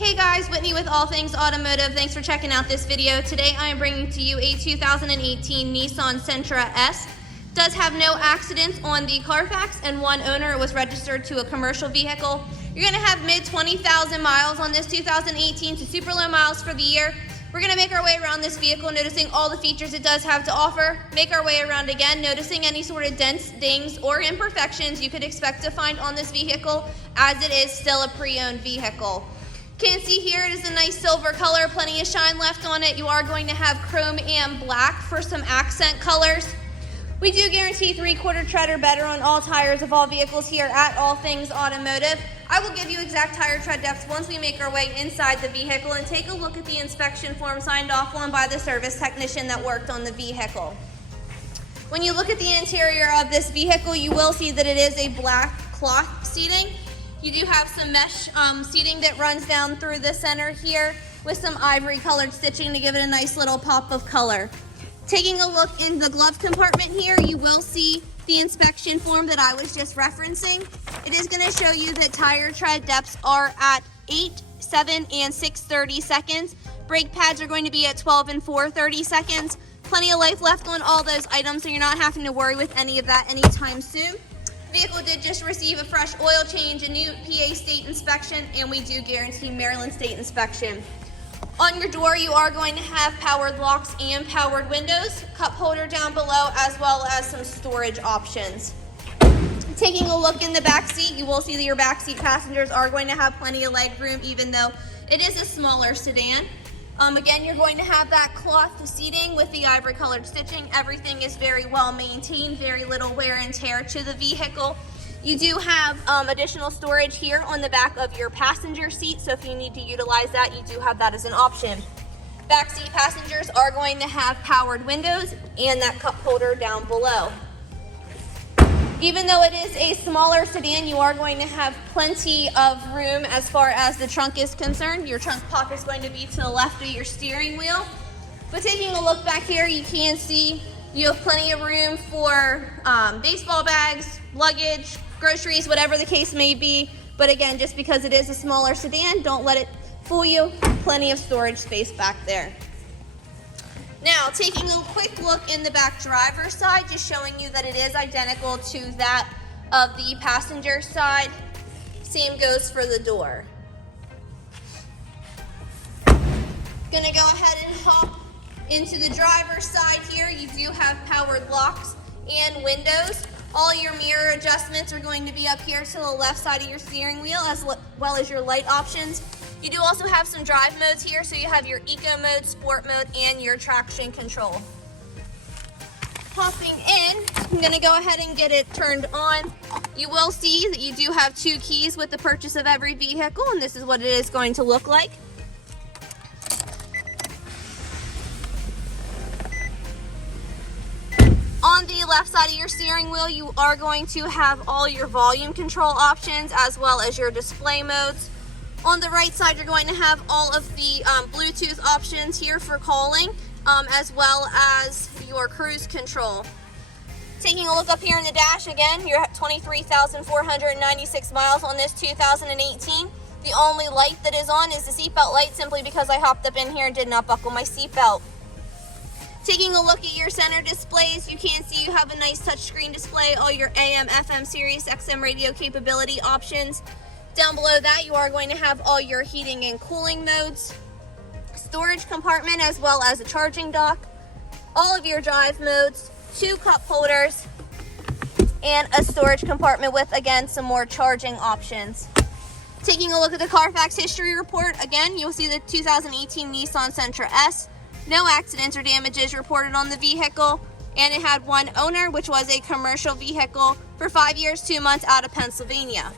Hey guys, Whitney with All Things Automotive. Thanks for checking out this video. Today I am bringing to you a 2018 Nissan Sentra S. Does have no accidents on the CARFAX and one owner. It was registered to a commercial vehicle. You're gonna have mid 20,000 miles on this 2018, so super low miles for the year. We're gonna make our way around this vehicle, noticing all the features it does have to offer. Make our way around again, noticing any sort of dents, dings, or imperfections you could expect to find on this vehicle, as it is still a pre-owned vehicle. Can see here it is a nice silver color, plenty of shine left on it. You are going to have chrome and black for some accent colors. We do guarantee 3/4 tread or better on all tires of all vehicles here at All Things Automotive. I will give you exact tire tread depths once we make our way inside the vehicle and take a look at the inspection form signed off on by the service technician that worked on the vehicle. When you look at the interior of this vehicle, you will see that it is a black cloth seating. You do have some mesh seating that runs down through the center here with some ivory colored stitching to give it a nice little pop of color. Taking a look in the glove compartment here, you will see the inspection form that I was just referencing. It is going to show you that tire tread depths are at 8, 7, and 6/30 seconds. Brake pads are going to be at 12 and 4/30 seconds. Plenty of life left on all those items, so you're not having to worry with any of that anytime soon. The vehicle did just receive a fresh oil change, a new PA state inspection, and we do guarantee Maryland state inspection. On your door, you are going to have powered locks and powered windows, cup holder down below, as well as some storage options. Taking a look in the back seat, you will see that your back seat passengers are going to have plenty of leg room, even though it is a smaller sedan. Again, you're going to have that cloth seating with the ivory colored stitching. Everything is very well maintained, very little wear and tear to the vehicle. You do have additional storage here on the back of your passenger seat, so if you need to utilize that, you do have that as an option. Back seat passengers are going to have powered windows and that cup holder down below. Even though it is a smaller sedan, you are going to have plenty of room as far as the trunk is concerned. Your trunk pocket is going to be to the left of your steering wheel. But taking a look back here, you can see you have plenty of room for baseball bags, luggage, groceries, whatever the case may be. But again, just because it is a smaller sedan, don't let it fool you. Plenty of storage space back there. Now, taking a quick look in the back driver's side, just showing you that it is identical to that of the passenger side. Same goes for the door. Gonna go ahead and hop into the driver's side here. You do have powered locks and windows. All your mirror adjustments are going to be up here to the left side of your steering wheel, as well as your light options. You do also have some drive modes here, so you have your eco mode, sport mode, and your traction control. Hopping in, I'm gonna go ahead and get it turned on. You will see that you do have 2 keys with the purchase of every vehicle, and this is what it is going to look like. On the left side of your steering wheel, you are going to have all your volume control options as well as your display modes. On the right side, you're going to have all of the Bluetooth options here for calling, as well as your cruise control. Taking a look up here in the dash, again, you're at 23,496 miles on this 2018. The only light that is on is the seatbelt light, simply because I hopped up in here and did not buckle my seatbelt. Taking a look at your center displays, you can see you have a nice touchscreen display, all your AM, FM, Sirius XM radio capability options. Down below that, you are going to have all your heating and cooling modes, storage compartment, as well as a charging dock, all of your drive modes, 2 cup holders, and a storage compartment with, again, some more charging options. Taking a look at the CARFAX history report, again, you'll see the 2018 Nissan Sentra S. No accidents or damages reported on the vehicle, and it had one owner, which was a commercial vehicle, for 5 years, 2 months out of Pennsylvania.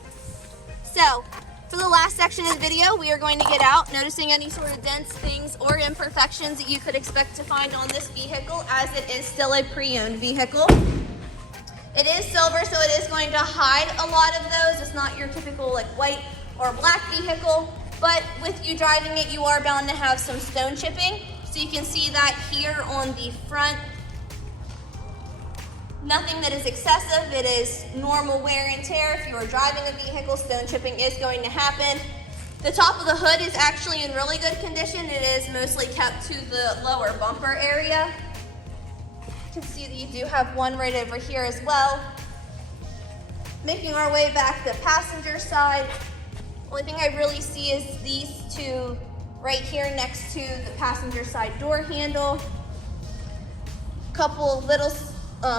So, for the last section of the video, we are going to get out, noticing any sort of dents, things, or imperfections that you could expect to find on this vehicle, as it is still a pre-owned vehicle. It is silver, so it is going to hide a lot of those. It's not your typical like white or black vehicle, but with you driving it, you are bound to have some stone chipping. So you can see that here on the front. Nothing that is excessive. It is normal wear and tear. If you are driving a vehicle, stone chipping is going to happen. The top of the hood is actually in really good condition. It is mostly kept to the lower bumper area. You can see that you do have one right over here as well. Making our way back to the passenger side. Only thing I really see is these two right here next to the passenger side door handle. Couple little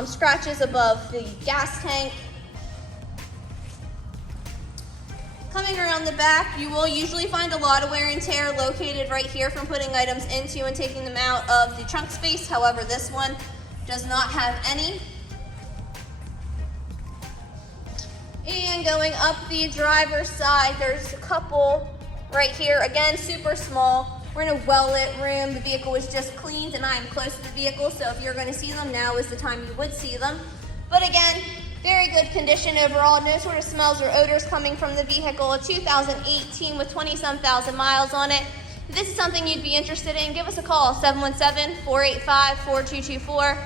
scratches above the gas tank. Coming around the back, you will usually find a lot of wear and tear located right here from putting items into and taking them out of the trunk space. However, this one does not have any. And going up the driver's side, there's a couple right here. Again, super small. We're in a well-lit room. The vehicle was just cleaned and I am close to the vehicle, so if you're going to see them, now is the time you would see them. But again, very good condition overall. No sort of smells or odors coming from the vehicle. A 2018 with 20-some thousand miles on it. If this is something you'd be interested in, give us a call, 717-485-4224.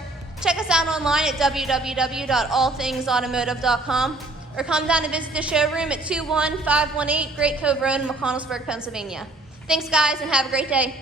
Check us out online at www.allthingsautomotive.com or come down and visit the showroom at 21518 Great Cove Road in McConnellsburg, Pennsylvania. Thanks, guys, and have a great day.